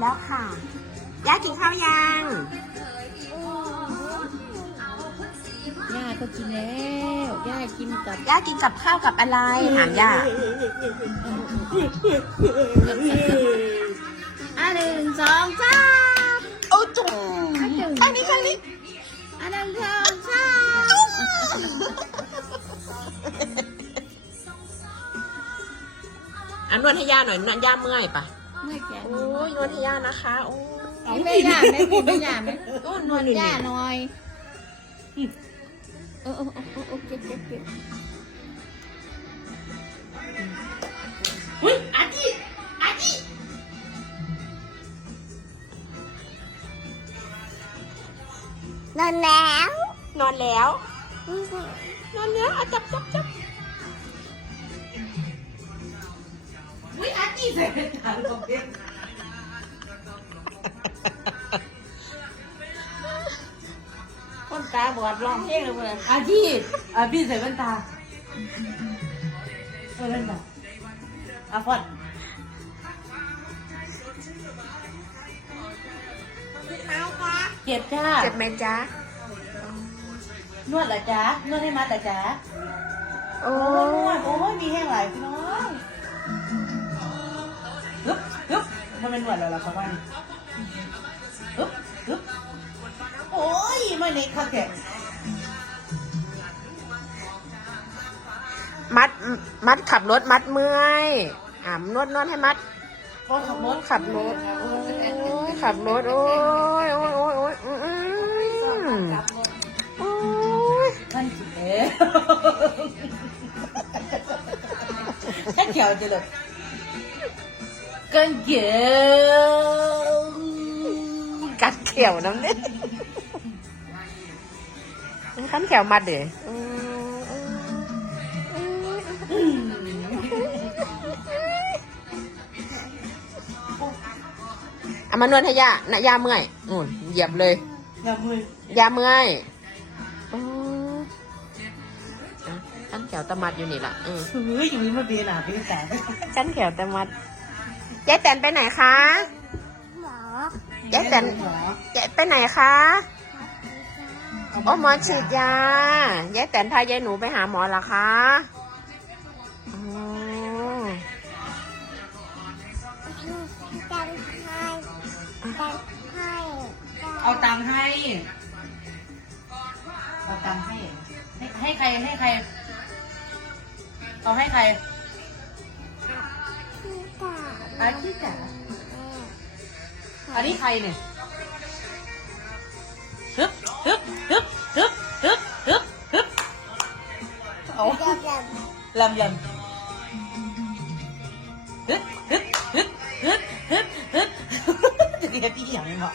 แล้วค่ะย่ากินข้าวยังย่าก็กินแล้วย่ากินกับย่ากินกับข้าวกับอะไรถามย่าอันหนึ่งสองสามโอ้จุ๊อันหนึ่งข้างนี้ข้างนี้อันหนึ่งสองสามอันนวดให้ย่าหน่อยนวดย่าเมื่อยปะ ไม่แก่โอ้ยนวดให้ย่านะคะโอ้ยไม่ย่าไม่กินไม่ย่าไม่โอ้ยนวดอยู่ย่านี่หน่อยเออเออเออเออเออเก็บเก็บเก็บอุ้ยอาจิอาจินอนแล้ว นอนแล้วนอนแล้วอะจับจับจับ เสร็จทางตรงนี้คนตาบอดร้องเพลงเลยเว้ยอาจีอาพี่ใส่แว่นตาใส่แว่นตาอาฟอดเจ็บจ้าเจ็บไหมจ๊ะนวดเหรอจ๊ะนวดให้มาแต่จ๊ะโอ้โอ้ยนวดโอ้ยมีแห้งหลายพี่น้อง ฮึบทำเป็นนวดแล้วล่ะครับว่านี่ฮึบฮึบโอ้ยไม่เล็กค่ะแกมัดมัดขับรถมัดเมื่อยอ่านวดนวดให้มัดโอ้ขับรถขับรถโอ้ยขับรถโอ้ยโอ้ยโอ้ยโอ้ยอืมโอ้ยท่านจิเอ๋ท่านเขียวจะเลย กันเกี่ยวกัดเขียวน้ำเนี่ยขั้นเขียวมัดเดี๋ยวเอามานวดให้ย่านะย่าเมื่อยนู่นเหยียบเลยอย่ามือยาเมื่อยโอ้ยอะขั้นแขวตะมัดอยู่นี่ละอืมเฮ้ยอยู่นี่มาเบียร์หนาเบียร์แต่ขั้นแขวตะมัด ยายแตนไปไหนคะหมอยายแตนยายไปไหนคะโอ้หมอฉีดยายายแตนพายายหนูไปหาหมอเหรอคะอ๋อจังให้จังให้เอาตังค์ให้ เอาตังค์ให้ ให้ให้ใครให้ใคร เอาให้ใครพี่ตา อาที่จ๋าอันนี้ใครเนี่ยฮึบฮึบฮึบฮึบฮึบฮึบฮึบเอาเดี๋ยวจะลำยำฮึบฮึบฮึบฮึบฮึบฮึบจะเรียกพี่อย่างไรวะ